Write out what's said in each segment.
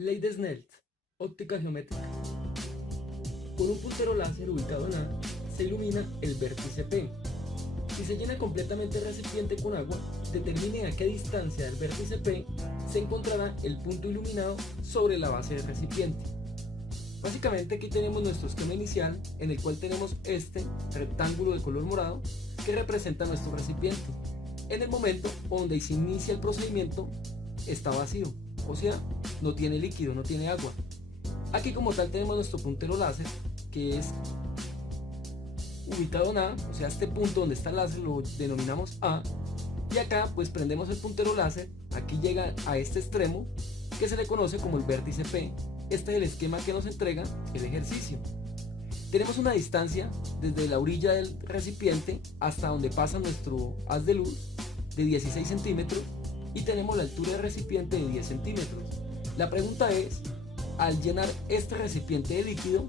Ley de Snell, óptica geométrica. Con un puntero láser ubicado en A, se ilumina el vértice P. Si se llena completamente el recipiente con agua, determine a qué distancia del vértice P se encontrará el punto iluminado sobre la base del recipiente. Básicamente aquí tenemos nuestro esquema inicial, en el cual tenemos este rectángulo de color morado que representa nuestro recipiente. En el momento donde se inicia el procedimiento está vacío, o sea, no tiene líquido, no tiene agua. Aquí como tal tenemos nuestro puntero láser, que es ubicado en A, o sea, este punto donde está el láser lo denominamos A, y acá pues prendemos el puntero láser, aquí llega a este extremo que se le conoce como el vértice P. Este es el esquema que nos entrega el ejercicio. Tenemos una distancia desde la orilla del recipiente hasta donde pasa nuestro haz de luz de 16 centímetros y tenemos la altura del recipiente de 10 centímetros. La pregunta es, al llenar este recipiente de líquido,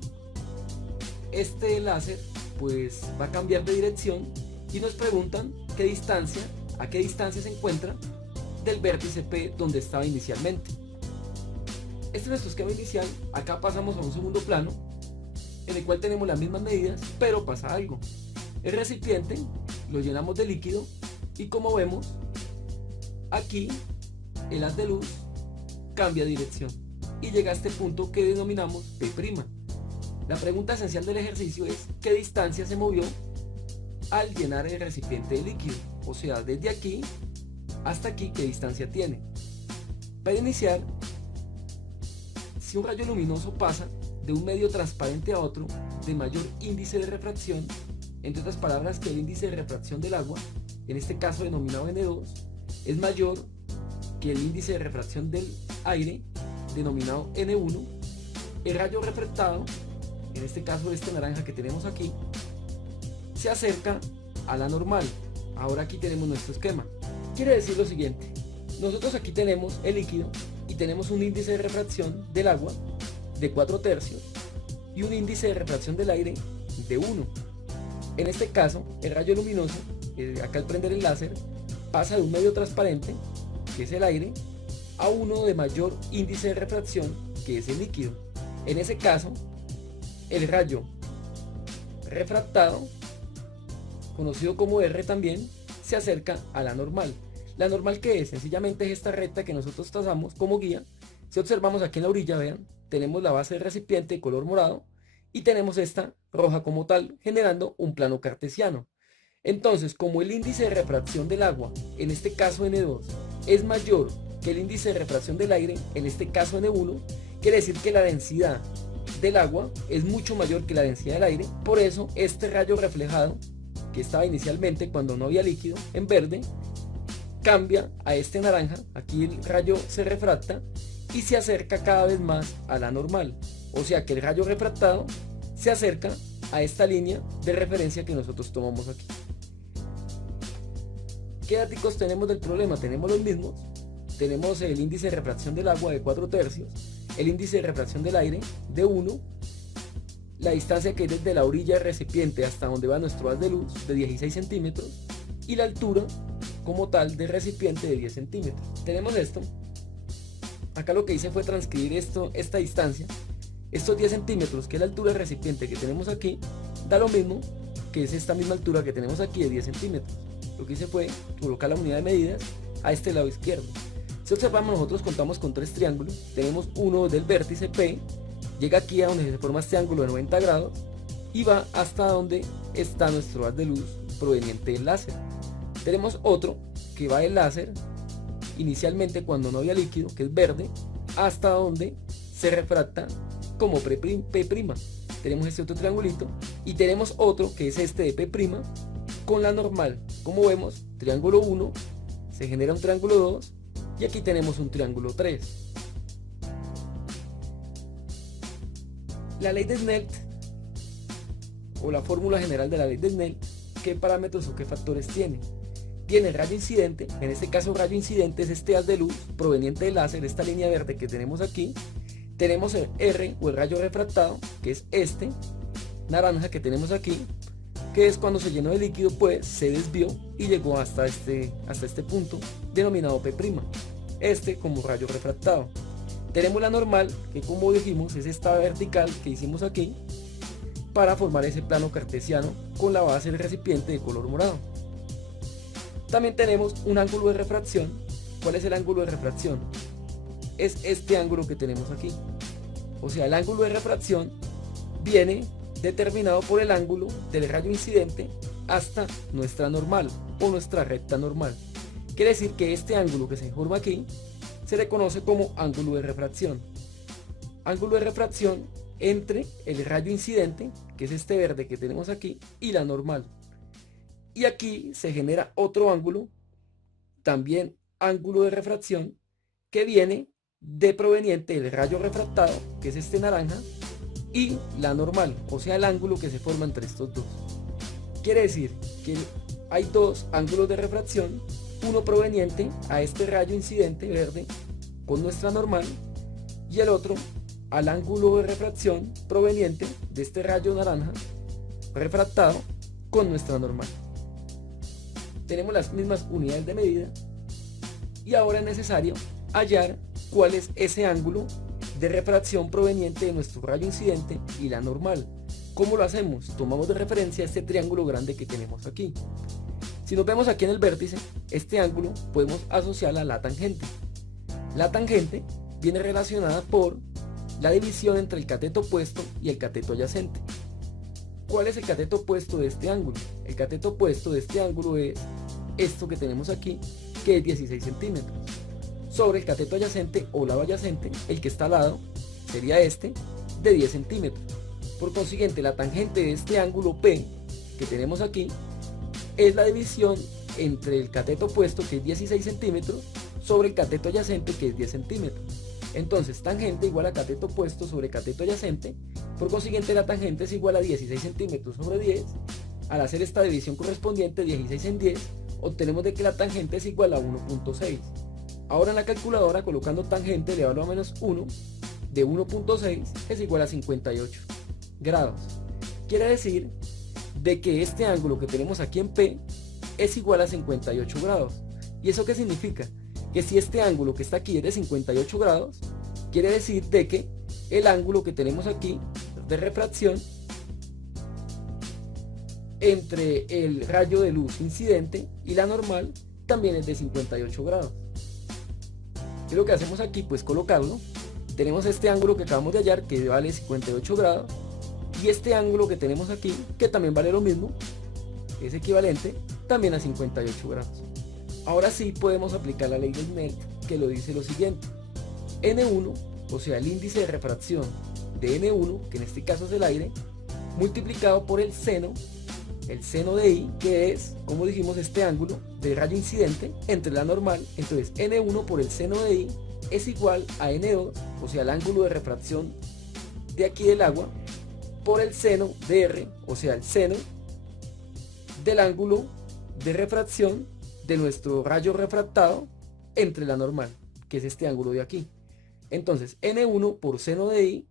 este láser pues va a cambiar de dirección y nos preguntan a qué distancia se encuentra del vértice P donde estaba inicialmente. Este es nuestro esquema inicial. Acá pasamos a un segundo plano en el cual tenemos las mismas medidas, pero pasa algo. El recipiente lo llenamos de líquido y como vemos aquí el haz de luz cambia de dirección y llega a este punto que denominamos P'. La pregunta esencial del ejercicio es ¿qué distancia se movió al llenar el recipiente de líquido? O sea, desde aquí hasta aquí, ¿qué distancia tiene? Para iniciar, si un rayo luminoso pasa de un medio transparente a otro de mayor índice de refracción, entre otras palabras que el índice de refracción del agua, en este caso denominado N2, es mayor que el índice de refracción del aire, denominado N1, el rayo refractado, en este caso este naranja que tenemos aquí, se acerca a la normal. Ahora aquí tenemos nuestro esquema. Quiere decir lo siguiente, nosotros aquí tenemos el líquido y tenemos un índice de refracción del agua de 4/3 y un índice de refracción del aire de 1. En este caso, el rayo luminoso, acá al prender el láser, pasa de un medio transparente, que es el aire, a uno de mayor índice de refracción, que es el líquido. En ese caso, el rayo refractado, conocido como R también, se acerca a la normal. La normal, ¿qué es? Sencillamente es esta recta que nosotros trazamos como guía. Si observamos aquí en la orilla, vean, tenemos la base del recipiente de color morado y tenemos esta roja como tal, generando un plano cartesiano. Entonces, como el índice de refracción del agua, en este caso N2, es mayor que el índice de refracción del aire, en este caso N1, quiere decir que la densidad del agua es mucho mayor que la densidad del aire. Por eso, este rayo reflejado, que estaba inicialmente cuando no había líquido, en verde, cambia a este naranja. Aquí el rayo se refracta y se acerca cada vez más a la normal, o sea que el rayo refractado se acerca a esta línea de referencia que nosotros tomamos aquí. ¿Qué datos tenemos del problema? Tenemos los mismos. Tenemos el índice de refracción del agua de 4/3, el índice de refracción del aire de 1, la distancia que es desde la orilla del recipiente hasta donde va nuestro haz de luz de 16 centímetros y la altura como tal del recipiente de 10 centímetros. Tenemos esto. Acá lo que hice fue transcribir esta distancia. Estos 10 centímetros, que es la altura del recipiente que tenemos aquí, da lo mismo que es esta misma altura que tenemos aquí de 10 centímetros. Lo que hice fue colocar la unidad de medidas a este lado izquierdo. Si observamos, nosotros contamos con 3 triángulos. Tenemos uno del vértice P, llega aquí a donde se forma este ángulo de 90 grados y va hasta donde está nuestro haz de luz proveniente del láser. Tenemos otro que va del láser inicialmente cuando no había líquido, que es verde, hasta donde se refracta como P'. Tenemos este otro triangulito y tenemos otro que es este de P' con la normal. Como vemos, triángulo 1, se genera un triángulo 2 y aquí tenemos un triángulo 3. La ley de Snell, o la fórmula general de la ley de Snell, ¿qué parámetros o qué factores tiene? Tiene el rayo incidente, en este caso el rayo incidente es este haz de luz proveniente del láser, esta línea verde que tenemos aquí. Tenemos el R o el rayo refractado, que es este naranja que tenemos aquí, que es cuando se llenó de líquido, pues se desvió y llegó hasta este punto denominado P', este como rayo refractado. Tenemos la normal, que como dijimos es esta vertical que hicimos aquí, para formar ese plano cartesiano con la base del recipiente de color morado. También tenemos un ángulo de refracción. ¿Cuál es el ángulo de refracción? Es este ángulo que tenemos aquí. O sea, el ángulo de refracción viene determinado por el ángulo del rayo incidente hasta nuestra normal o nuestra recta normal. Quiere decir que este ángulo que se forma aquí se le conoce como ángulo de refracción. Ángulo de refracción entre el rayo incidente, que es este verde que tenemos aquí, y la normal. Y aquí se genera otro ángulo, también ángulo de refracción, que viene de proveniente del rayo refractado, que es este naranja, y la normal, o sea el ángulo que se forma entre estos dos. Quiere decir que hay dos ángulos de refracción, uno proveniente a este rayo incidente verde con nuestra normal, y el otro al ángulo de refracción proveniente de este rayo naranja refractado con nuestra normal. Tenemos las mismas unidades de medida y ahora es necesario hallar cuál es ese ángulo de refracción proveniente de nuestro rayo incidente y la normal. ¿Cómo lo hacemos? Tomamos de referencia este triángulo grande que tenemos aquí. Si nos vemos aquí en el vértice, este ángulo podemos asociarla a la tangente. La tangente viene relacionada por la división entre el cateto opuesto y el cateto adyacente. ¿Cuál es el cateto opuesto de este ángulo? El cateto opuesto de este ángulo es esto que tenemos aquí, que es 16 centímetros. Sobre el cateto adyacente o lado adyacente, el que está al lado, sería este, de 10 centímetros. Por consiguiente, la tangente de este ángulo P que tenemos aquí es la división entre el cateto opuesto, que es 16 centímetros, sobre el cateto adyacente, que es 10 centímetros. Entonces, tangente igual a cateto opuesto sobre cateto adyacente. Por consiguiente, la tangente es igual a 16 centímetros sobre 10. Al hacer esta división correspondiente, 16 en 10, obtenemos de que la tangente es igual a 1.6. Ahora en la calculadora, colocando tangente elevado a menos 1 de 1.6 es igual a 58 grados. Quiere decir de que este ángulo que tenemos aquí en P es igual a 58 grados. ¿Y eso qué significa? Que si este ángulo que está aquí es de 58 grados, quiere decir de que el ángulo que tenemos aquí de refracción entre el rayo de luz incidente y la normal también es de 58 grados. ¿Qué es lo que hacemos aquí? Pues colocarlo. Tenemos este ángulo que acabamos de hallar que vale 58 grados y este ángulo que tenemos aquí que también vale lo mismo, es equivalente también a 58 grados. Ahora sí podemos aplicar la ley de Snell, que lo dice lo siguiente: N1, o sea el índice de refracción de N1, que en este caso es el aire, multiplicado por el seno de I, que es, como dijimos, este ángulo de rayo incidente entre la normal. Entonces N1 por el seno de I es igual a N2, o sea el ángulo de refracción de aquí del agua, por el seno de R, o sea el seno del ángulo de refracción de nuestro rayo refractado entre la normal, que es este ángulo de aquí. Entonces N1 por seno de I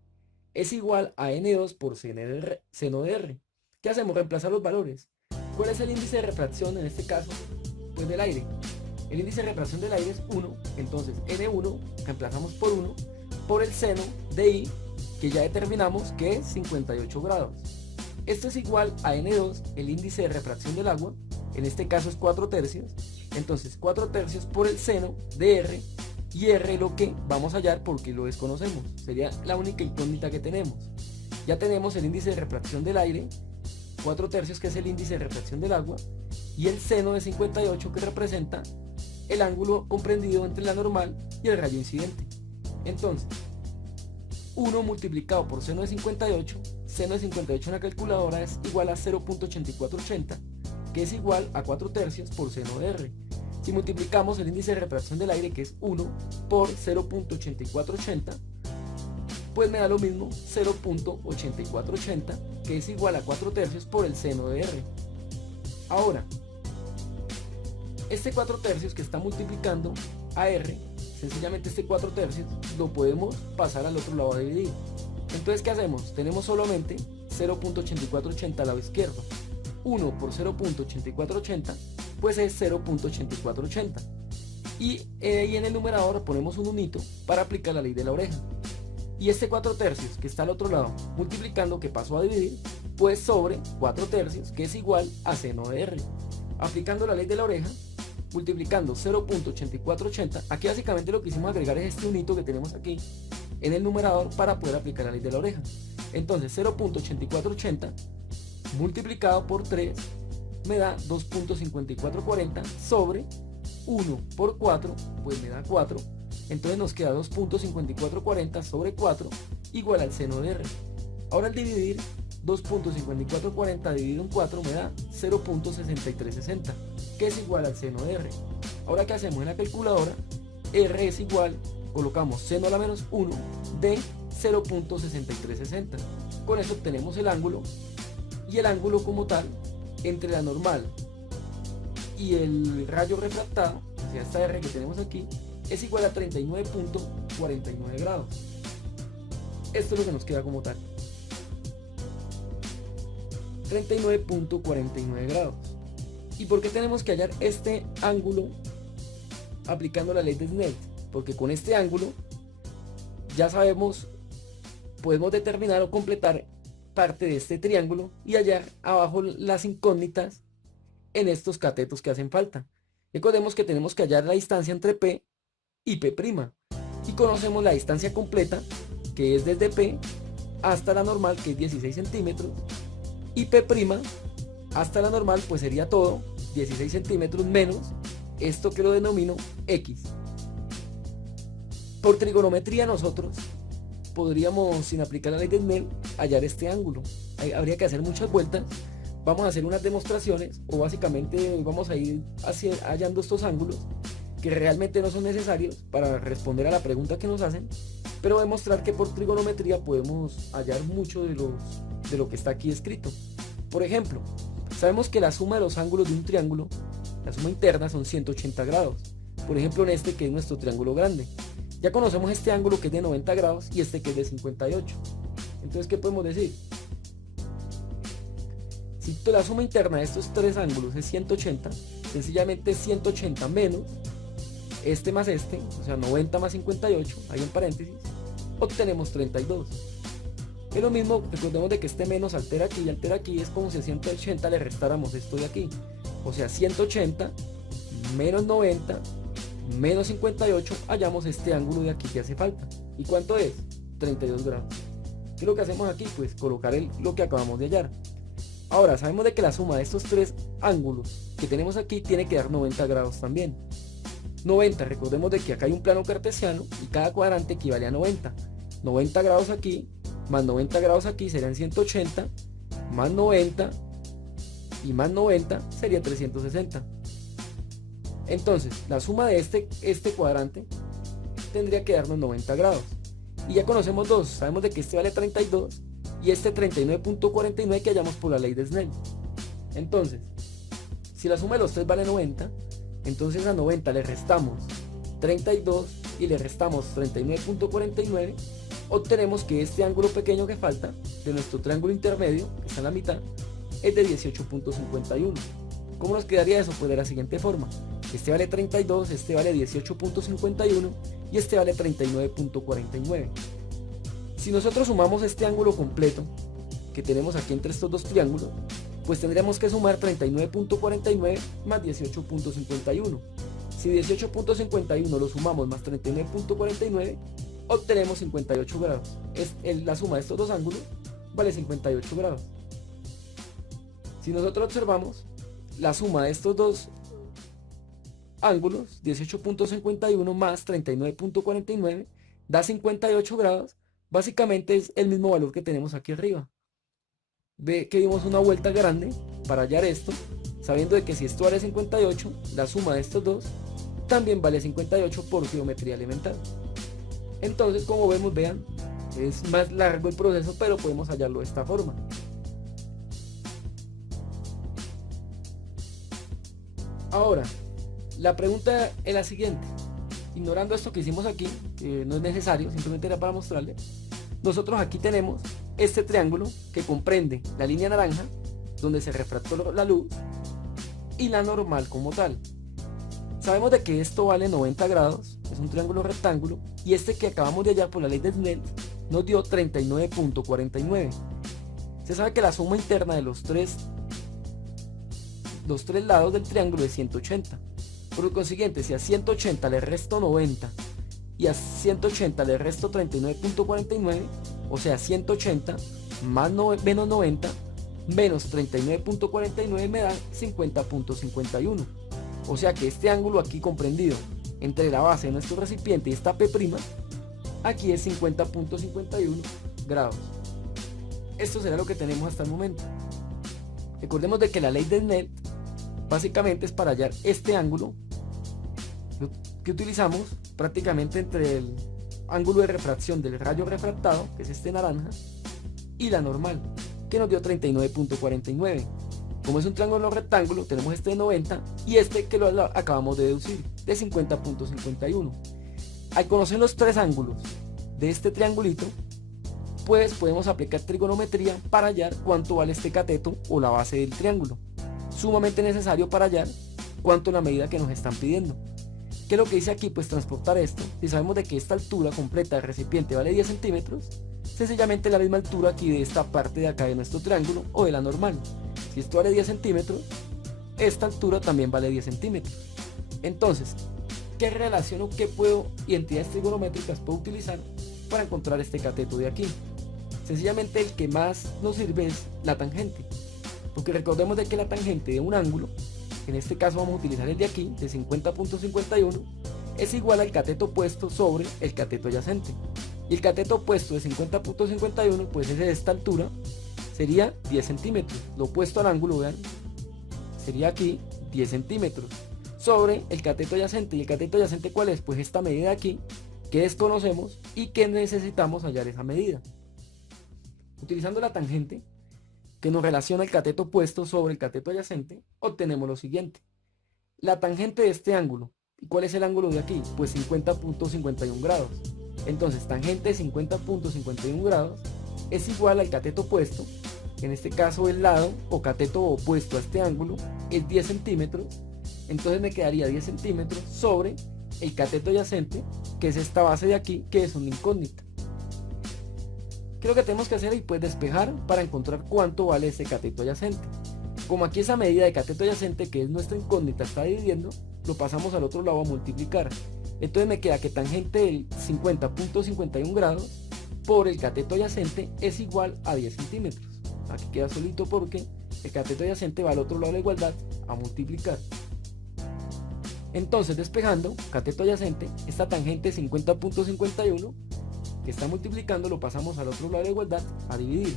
es igual a N2 por seno de R. ¿Qué hacemos? Reemplazar los valores. ¿Cuál es el índice de refracción en este caso? Pues del aire. El índice de refracción del aire es 1, entonces N1 reemplazamos por 1 por el seno de I, que ya determinamos que es 58 grados. Esto es igual a N2, el índice de refracción del agua, en este caso es 4/3, entonces 4/3 por el seno de R, y R lo que vamos a hallar porque lo desconocemos, sería la única incógnita que tenemos. Ya tenemos el índice de refracción del aire, 4/3 que es el índice de refracción del agua, y el seno de 58 que representa el ángulo comprendido entre la normal y el rayo incidente. Entonces 1 multiplicado por seno de 58 en la calculadora es igual a 0.8480, que es igual a 4/3 por seno de R. Si multiplicamos el índice de refracción del aire, que es 1 por 0.8480, pues me da lo mismo, 0.8480, que es igual a 4/3 por el seno de R. Ahora, este 4/3 que está multiplicando a R, sencillamente este 4/3 lo podemos pasar al otro lado a dividir. Entonces, ¿qué hacemos? Tenemos solamente 0.8480 al lado izquierdo. 1 por 0.8480 pues es 0.8480. Y en el numerador ponemos un unito para aplicar la ley de la oreja. Y este 4/3 que está al otro lado, multiplicando, que pasó a dividir, pues sobre 4/3, que es igual a seno de r. Aplicando la ley de la oreja, multiplicando 0.8480, aquí básicamente lo que hicimos agregar es este unito que tenemos aquí en el numerador para poder aplicar la ley de la oreja. Entonces 0.8480 multiplicado por 3 me da 2.5440 sobre 1 por 4, pues me da 4. Entonces nos queda 2.5440 sobre 4 igual al seno de r. Ahora al dividir, 2.5440 dividido en 4 me da 0.6360, que es igual al seno de r. Ahora, ¿qué hacemos en la calculadora? R es igual, colocamos seno a la menos 1 de 0.6360. Con eso obtenemos el ángulo, y el ángulo como tal entre la normal y el rayo refractado, o sea esta R que tenemos aquí, es igual a 39.49 grados. Esto es lo que nos queda como tal, 39.49 grados. ¿Y por qué tenemos que hallar este ángulo aplicando la ley de Snell? Porque con este ángulo ya sabemos, podemos determinar o completar parte de este triángulo y hallar abajo las incógnitas en estos catetos que hacen falta. Recordemos que tenemos que hallar la distancia entre P y P', y conocemos la distancia completa, que es desde P hasta la normal, que es 16 centímetros, y P' hasta la normal pues sería todo 16 centímetros menos esto que lo denomino X. Por trigonometría nosotros podríamos, sin aplicar la ley de Snell, hallar este ángulo. Habría que hacer muchas vueltas. Vamos a hacer unas demostraciones, o básicamente vamos a ir hallando estos ángulos que realmente no son necesarios para responder a la pregunta que nos hacen, pero demostrar que por trigonometría podemos hallar mucho de lo que está aquí escrito. Por ejemplo, sabemos que la suma de los ángulos de un triángulo, la suma interna, son 180 grados. Por ejemplo, en este que es nuestro triángulo grande. Ya conocemos este ángulo que es de 90 grados y este que es de 58. Entonces, ¿qué podemos decir? Si la suma interna de estos tres ángulos es 180, sencillamente 180 menos este más este, o sea 90 más 58, ahí en paréntesis, obtenemos 32. Es lo mismo, recordemos de que este menos altera aquí, es como si a 180 le restáramos esto de aquí. O sea, 180 menos 90 menos 58, hallamos este ángulo de aquí que hace falta. ¿Y cuánto es? 32 grados. ¿Qué es lo que hacemos aquí? Pues colocar lo que acabamos de hallar. Ahora, sabemos de que la suma de estos tres ángulos que tenemos aquí tiene que dar 90 grados también. 90, recordemos de que acá hay un plano cartesiano y cada cuadrante equivale a 90. 90 grados aquí, más 90 grados aquí serían 180, más 90 y más 90 sería 360. Entonces, la suma de este cuadrante tendría que darnos 90 grados. Y ya conocemos dos, sabemos de que este vale 32 y este 39.49 que hallamos por la ley de Snell. Entonces, si la suma de los tres vale 90, entonces a 90 le restamos 32 y le restamos 39.49, obtenemos que este ángulo pequeño que falta de nuestro triángulo intermedio, que está en la mitad, es de 18.51. ¿Cómo nos quedaría eso? Pues de la siguiente forma: este vale 32, este vale 18.51 y este vale 39.49. Si nosotros sumamos este ángulo completo que tenemos aquí entre estos dos triángulos, pues tendríamos que sumar 39.49 más 18.51. Si 18.51 lo sumamos más 39.49, obtenemos 58 grados. La suma de estos dos ángulos vale 58 grados. Si nosotros observamos, la suma de estos dos ángulos, 18.51 más 39.49, da 58 grados. Básicamente es el mismo valor que tenemos aquí arriba. Ve que dimos una vuelta grande para hallar esto, sabiendo de que si esto vale 58, la suma de estos dos también vale 58 por geometría elemental. Entonces, como vemos, vean, es más largo el proceso, pero podemos hallarlo de esta forma. Ahora, la pregunta es la siguiente. Ignorando esto que hicimos aquí, que no es necesario, simplemente era para mostrarle, nosotros aquí tenemos este triángulo que comprende la línea naranja, donde se refractó la luz, y la normal como tal. Sabemos de que esto vale 90 grados, es un triángulo rectángulo, y este que acabamos de hallar por la ley de Snell nos dio 39.49. Se sabe que la suma interna de los tres lados del triángulo es 180. Por lo consiguiente, si a 180 le resto 90 y a 180 le resto 39.49, o sea 180 menos 90 menos 39.49 me da 50.51. O sea que este ángulo aquí comprendido entre la base de nuestro recipiente y esta P', aquí es 50.51 grados. Esto será lo que tenemos hasta el momento. Recordemos de que la ley de Snell básicamente es para hallar este ángulo que utilizamos prácticamente entre el ángulo de refracción del rayo refractado, que es este naranja, y la normal, que nos dio 39.49. Como es un triángulo rectángulo, tenemos este de 90 y este que lo acabamos de deducir, de 50.51. Al conocer los tres ángulos de este triangulito, pues podemos aplicar trigonometría para hallar cuánto vale este cateto o la base del triángulo. Sumamente necesario para hallar cuánto es la medida que nos están pidiendo. ¿Qué es lo que dice aquí? Pues transportar esto. Si sabemos de que esta altura completa del recipiente vale 10 centímetros, sencillamente la misma altura aquí de esta parte de acá de nuestro triángulo o de la normal. Si esto vale 10 centímetros, esta altura también vale 10 centímetros. Entonces, ¿qué relación o qué identidades trigonométricas puedo utilizar para encontrar este cateto de aquí? Sencillamente el que más nos sirve es la tangente. Porque recordemos de que la tangente de un ángulo, en este caso vamos a utilizar el de aquí, de 50.51, es igual al cateto opuesto sobre el cateto adyacente. Y el cateto opuesto de 50.51 pues es de esta altura, sería 10 centímetros. Lo opuesto al ángulo, vean, sería aquí 10 centímetros. Sobre el cateto adyacente. ¿Y el cateto adyacente cuál es? Pues esta medida de aquí, que desconocemos y que necesitamos hallar esa medida. Utilizando la tangente, que nos relaciona el cateto opuesto sobre el cateto adyacente, obtenemos lo siguiente. La tangente de este ángulo. ¿Y cuál es el ángulo de aquí? Pues 50.51 grados. Entonces, tangente de 50.51 grados es igual al cateto opuesto, en este caso el lado o cateto opuesto a este ángulo es 10 centímetros, entonces me quedaría 10 centímetros sobre el cateto adyacente, que es esta base de aquí, que es una incógnita. ¿Qué es lo que tenemos que hacer? Y pues despejar para encontrar cuánto vale ese cateto adyacente. Como aquí esa medida de cateto adyacente, que es nuestra incógnita, está dividiendo, lo pasamos al otro lado a multiplicar. Entonces me queda que tangente del 50.51 grados por el cateto adyacente es igual a 10 centímetros. Aquí queda solito porque el cateto adyacente va al otro lado de la igualdad a multiplicar. Entonces, despejando cateto adyacente, esta tangente 50.51 que está multiplicando lo pasamos al otro lado de la igualdad a dividir.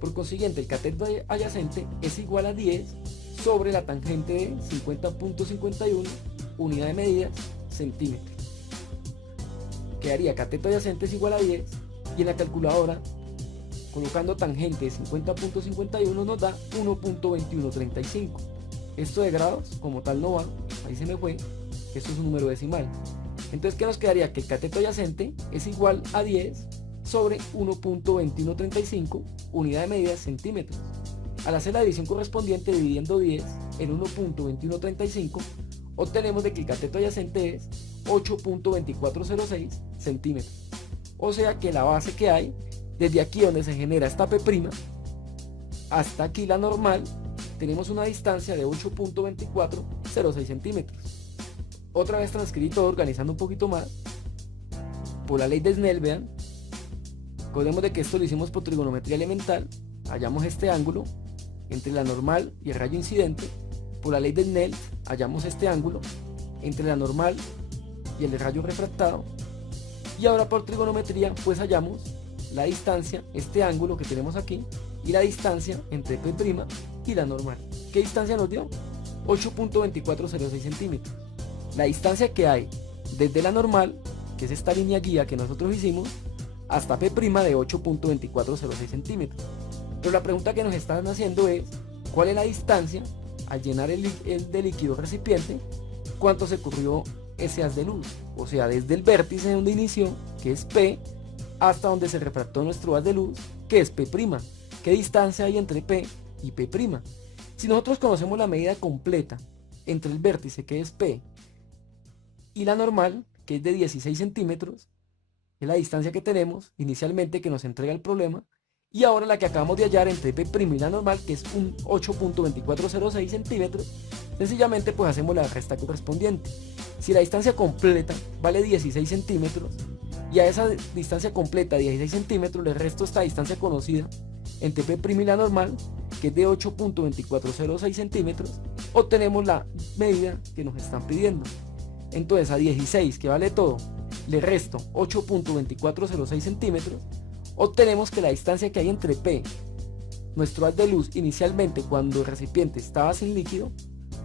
Por consiguiente, el cateto adyacente es igual a 10 sobre la tangente de 50.51 unidad de medida centímetros. Quedaría cateto adyacente es igual a 10 y en la calculadora, colocando tangente de 50.51 nos da 1.2135. Esto de grados como tal no va, ahí se me fue, esto es un número decimal. Entonces, ¿qué nos quedaría? Que el cateto adyacente es igual a 10 sobre 1.2135 unidad de medida centímetros. Al hacer la división correspondiente dividiendo 10 en 1.2135, obtenemos de que el cateto adyacente es 8.2406 centímetros. O sea que la base que hay, desde aquí donde se genera esta P' hasta aquí la normal, tenemos una distancia de 8.2406 centímetros. Otra vez transcribí todo organizando un poquito más. Por la ley de Snell, vean. Recordemos de que esto lo hicimos por trigonometría elemental. Hallamos este ángulo entre la normal y el rayo incidente. Por la ley de Snell hallamos este ángulo entre la normal y el rayo refractado. Y ahora por trigonometría pues hallamos la distancia, este ángulo que tenemos aquí, y la distancia entre P' y la normal. ¿Qué distancia nos dio? 8.2406 centímetros. La distancia que hay desde la normal, que es esta línea guía que nosotros hicimos, hasta P' de 8.2406 centímetros. Pero la pregunta que nos están haciendo es, ¿cuál es la distancia al llenar el de líquido recipiente? ¿Cuánto se corrió ese haz de luz? O sea, desde el vértice donde inició, que es P, hasta donde se refractó nuestro haz de luz, que es P'. ¿Qué distancia hay entre P y P'? Si nosotros conocemos la medida completa entre el vértice, que es P, y la normal, que es de 16 centímetros, es la distancia que tenemos inicialmente que nos entrega el problema, y ahora la que acabamos de hallar entre P' y la normal, que es un 8.2406 centímetros, sencillamente pues hacemos la resta correspondiente. Si la distancia completa vale 16 centímetros, y a esa distancia completa, 16 centímetros, le resto esta distancia conocida entre P' y la normal, que es de 8.2406 centímetros, obtenemos la medida que nos están pidiendo. Entonces a 16, que vale todo, le resto 8.2406 centímetros, obtenemos que la distancia que hay entre P, nuestro haz de luz inicialmente cuando el recipiente estaba sin líquido,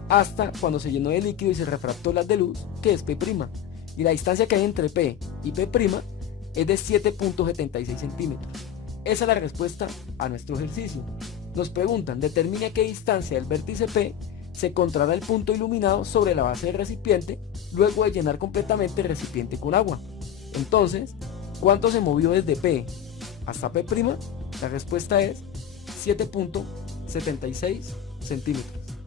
hasta cuando se llenó de líquido y se refractó el haz de luz, que es P', y la distancia que hay entre P y P' es de 7.76 centímetros. Esa es la respuesta a nuestro ejercicio. Nos preguntan, determine a qué distancia del vértice P se encontrará el punto iluminado sobre la base del recipiente luego de llenar completamente el recipiente con agua. Entonces, ¿cuánto se movió desde P hasta P'? La respuesta es 7.76 centímetros.